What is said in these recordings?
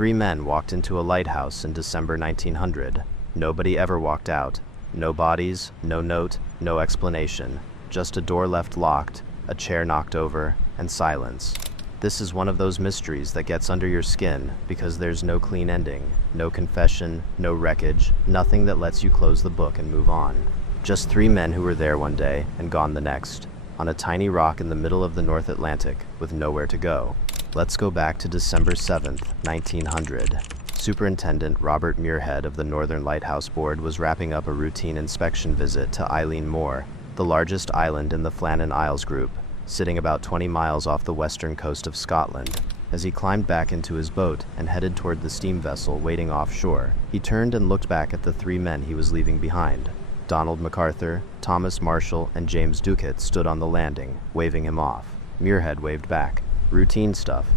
Three men walked into a lighthouse in December 1900. Nobody ever walked out. No bodies, no note, no explanation. Just a door left locked, a chair knocked over, and silence. This is one of those mysteries that gets under your skin because there's no clean ending, no confession, no wreckage, nothing that lets you close the book and move on. Just three men who were there one day and gone the next, on a tiny rock in the middle of the North Atlantic with nowhere to go. Let's go back to December 7th, 1900. Superintendent Robert Muirhead of the Northern Lighthouse Board was wrapping up a routine inspection visit to Eilean Moor, the largest island in the Flannan Isles group, sitting about 20 miles off the western coast of Scotland. As he climbed back into his boat and headed toward the steam vessel waiting offshore, he turned and looked back at the three men he was leaving behind. Donald MacArthur, Thomas Marshall, and James Ducat stood on the landing, waving him off. Muirhead waved back. Routine stuff.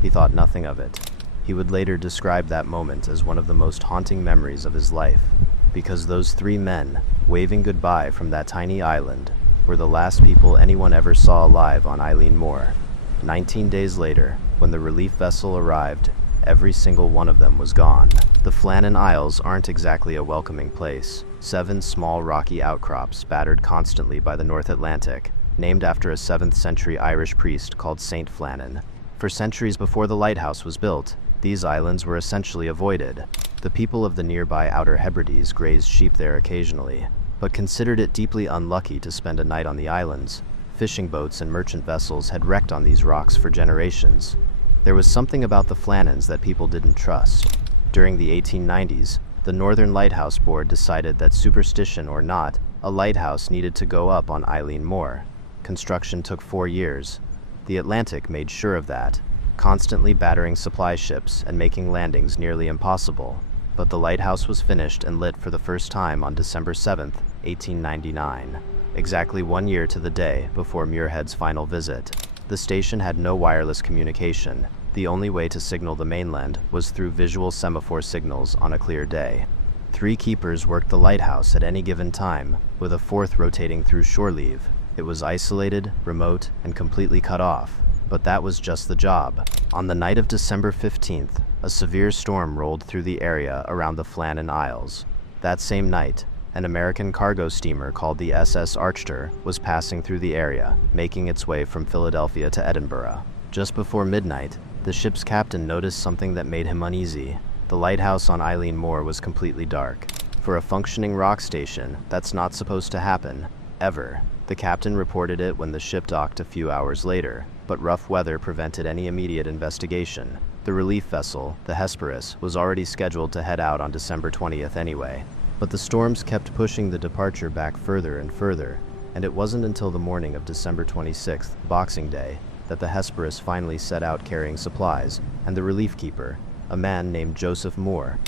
He thought nothing of it. He would later describe that moment as one of the most haunting memories of his life, because those three men, waving goodbye from that tiny island, were the last people anyone ever saw alive on Eilean Moor. 19 days later, when the relief vessel arrived, every single one of them was gone. The Flannan Isles aren't exactly a welcoming place. 7 small rocky outcrops battered constantly by the North Atlantic, named after a 7th century Irish priest called Saint Flannan. For centuries before the lighthouse was built, these islands were essentially avoided. The people of the nearby Outer Hebrides grazed sheep there occasionally, but considered it deeply unlucky to spend a night on the islands. Fishing boats and merchant vessels had wrecked on these rocks for generations. There was something about the Flannans that people didn't trust. During the 1890s, the Northern Lighthouse Board decided that, superstition or not, a lighthouse needed to go up on Eilean Moor. Construction took 4 years. The Atlantic made sure of that, constantly battering supply ships and making landings nearly impossible. But the lighthouse was finished and lit for the first time on December 7th, 1899, exactly 1 year to the day before Muirhead's final visit. The station had no wireless communication. The only way to signal the mainland was through visual semaphore signals on a clear day. 3 keepers worked the lighthouse at any given time, with a 4th rotating through shore leave. It was isolated, remote, and completely cut off, but that was just the job. On the night of December 15th, a severe storm rolled through the area around the Flannan Isles. That same night, an American cargo steamer called the SS Archer was passing through the area, making its way from Philadelphia to Edinburgh. Just before midnight, the ship's captain noticed something that made him uneasy. The lighthouse on Eilean Moor was completely dark. For a functioning rock station, that's not supposed to happen, ever. The captain reported it when the ship docked a few hours later, but rough weather prevented any immediate investigation. The relief vessel, the Hesperus, was already scheduled to head out on December 20th anyway. But the storms kept pushing the departure back further and further, and it wasn't until the morning of December 26th, Boxing Day, that the Hesperus finally set out carrying supplies, and the relief keeper, a man named Joseph Moore.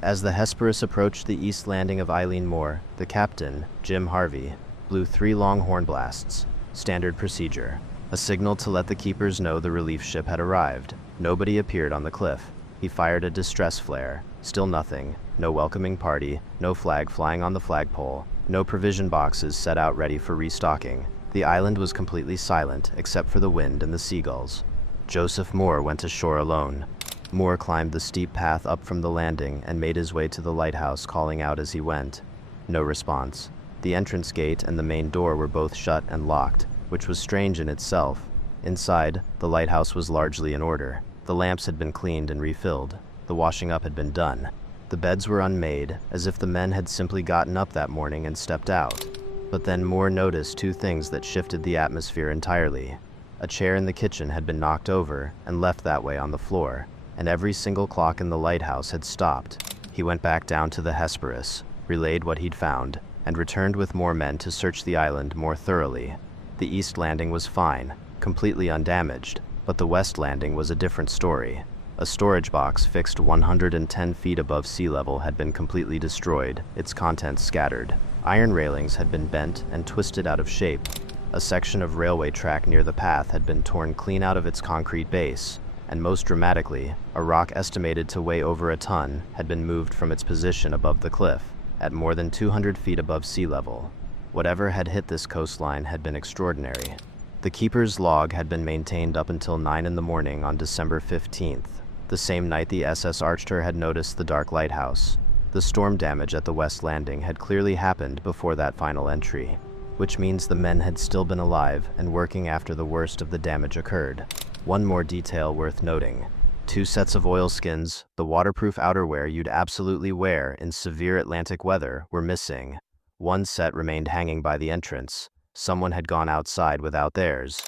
As the Hesperus approached the east landing of Eilean Moor, the captain, Jim Harvey, blew 3 long horn blasts, standard procedure, a signal to let the keepers know the relief ship had arrived. Nobody appeared on the cliff. He fired a distress flare. Still nothing. No welcoming party, no flag flying on the flagpole, no provision boxes set out ready for restocking. The island was completely silent except for the wind and the seagulls. Joseph Moore went ashore alone. Moore climbed the steep path up from the landing and made his way to the lighthouse, calling out as he went. No response. The entrance gate and the main door were both shut and locked, which was strange in itself. Inside, the lighthouse was largely in order. The lamps had been cleaned and refilled. The washing up had been done. The beds were unmade, as if the men had simply gotten up that morning and stepped out. But then Moore noticed 2 things that shifted the atmosphere entirely. A chair in the kitchen had been knocked over and left that way on the floor, and every single clock in the lighthouse had stopped. He went back down to the Hesperus, relayed what he'd found, and returned with more men to search the island more thoroughly. The east landing was fine, completely undamaged, but the west landing was a different story. A storage box fixed 110 feet above sea level had been completely destroyed, its contents scattered. Iron railings had been bent and twisted out of shape. A section of railway track near the path had been torn clean out of its concrete base, and most dramatically, a rock estimated to weigh over a ton had been moved from its position above the cliff, at more than 200 feet above sea level. Whatever had hit this coastline had been extraordinary. The keeper's log had been maintained up until 9 in the morning on December 15th. the same night the SS Archer had noticed the dark lighthouse. The storm damage at the West Landing had clearly happened before that final entry, which means the men had still been alive and working after the worst of the damage occurred. One more detail worth noting. 2 sets of oilskins, the waterproof outerwear you'd absolutely wear in severe Atlantic weather, were missing. 1 set remained hanging by the entrance. Someone had gone outside without theirs.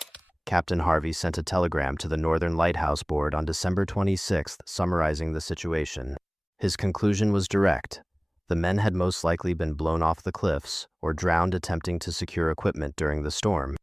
Captain Harvey sent a telegram to the Northern Lighthouse Board on December 26th summarizing the situation. His conclusion was direct. The men had most likely been blown off the cliffs or drowned attempting to secure equipment during the storm.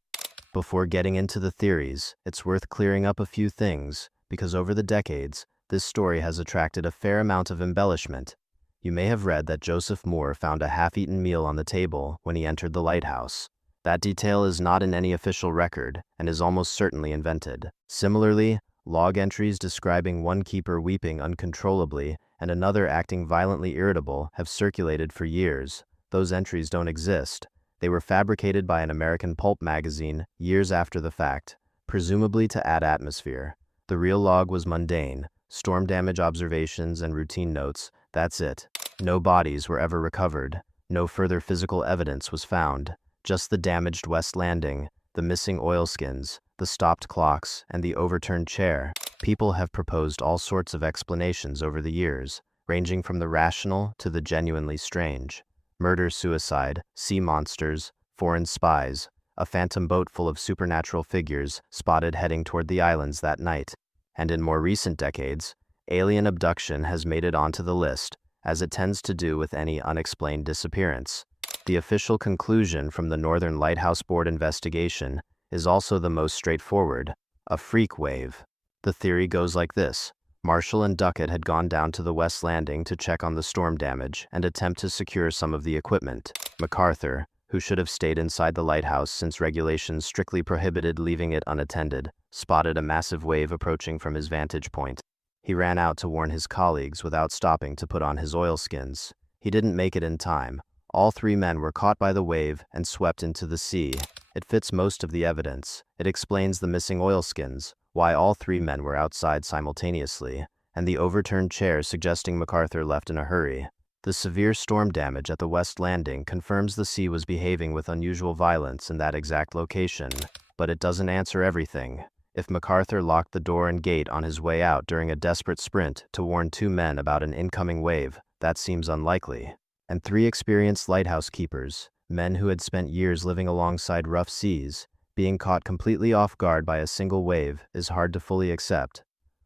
Before getting into the theories, it's worth clearing up a few things, because over the decades, this story has attracted a fair amount of embellishment. You may have read that Joseph Moore found a half-eaten meal on the table when he entered the lighthouse. That detail is not in any official record and is almost certainly invented. Similarly, log entries describing one keeper weeping uncontrollably and another acting violently irritable have circulated for years. Those entries don't exist. They were fabricated by an American pulp magazine years after the fact, presumably to add atmosphere. The real log was mundane, storm damage observations and routine notes, that's it. No bodies were ever recovered, no further physical evidence was found, just the damaged West Landing, the missing oilskins, the stopped clocks, and the overturned chair. People have proposed all sorts of explanations over the years, ranging from the rational to the genuinely strange. Murder-suicide, sea monsters, foreign spies, a phantom boat full of supernatural figures spotted heading toward the islands that night. And in more recent decades, alien abduction has made it onto the list, as it tends to do with any unexplained disappearance. The official conclusion from the Northern Lighthouse Board investigation is also the most straightforward: a freak wave. The theory goes like this. Marshall and Duckett had gone down to the West Landing to check on the storm damage and attempt to secure some of the equipment. MacArthur, who should have stayed inside the lighthouse since regulations strictly prohibited leaving it unattended, spotted a massive wave approaching from his vantage point. He ran out to warn his colleagues without stopping to put on his oilskins. He didn't make it in time. All 3 men were caught by the wave and swept into the sea. It fits most of the evidence. It explains the missing oilskins, why all 3 men were outside simultaneously, and the overturned chair suggesting MacArthur left in a hurry. The severe storm damage at the West Landing confirms the sea was behaving with unusual violence in that exact location, but it doesn't answer everything. If MacArthur locked the door and gate on his way out during a desperate sprint to warn 2 men about an incoming wave, that seems unlikely. And 3 experienced lighthouse keepers, men who had spent years living alongside rough seas, being caught completely off guard by a single wave is hard to fully accept.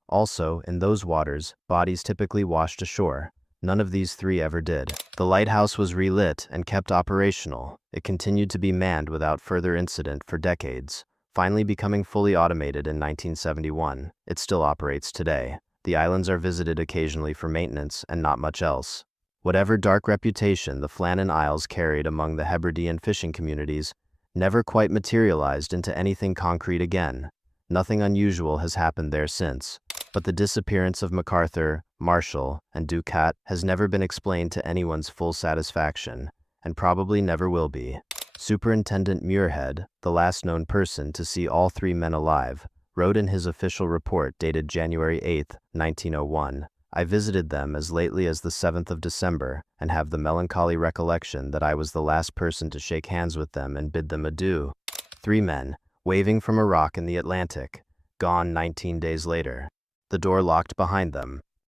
Also, in those waters, bodies typically washed ashore. None of these 3 ever did. The lighthouse was relit and kept operational. It continued to be manned without further incident for decades, finally becoming fully automated in 1971. It still operates today. The islands are visited occasionally for maintenance and not much else. Whatever dark reputation the Flannan Isles carried among the Hebridean fishing communities never quite materialized into anything concrete again. Nothing unusual has happened there since. But the disappearance of MacArthur, Marshall, and Ducat has never been explained to anyone's full satisfaction, and probably never will be. Superintendent Muirhead, the last known person to see all 3 men alive, wrote in his official report dated January 8, 1901, "I visited them as lately as the 7th of December, and have the melancholy recollection that I was the last person to shake hands with them and bid them adieu." 3 men, waving from a rock in the Atlantic, gone 19 days later. The door locked behind them.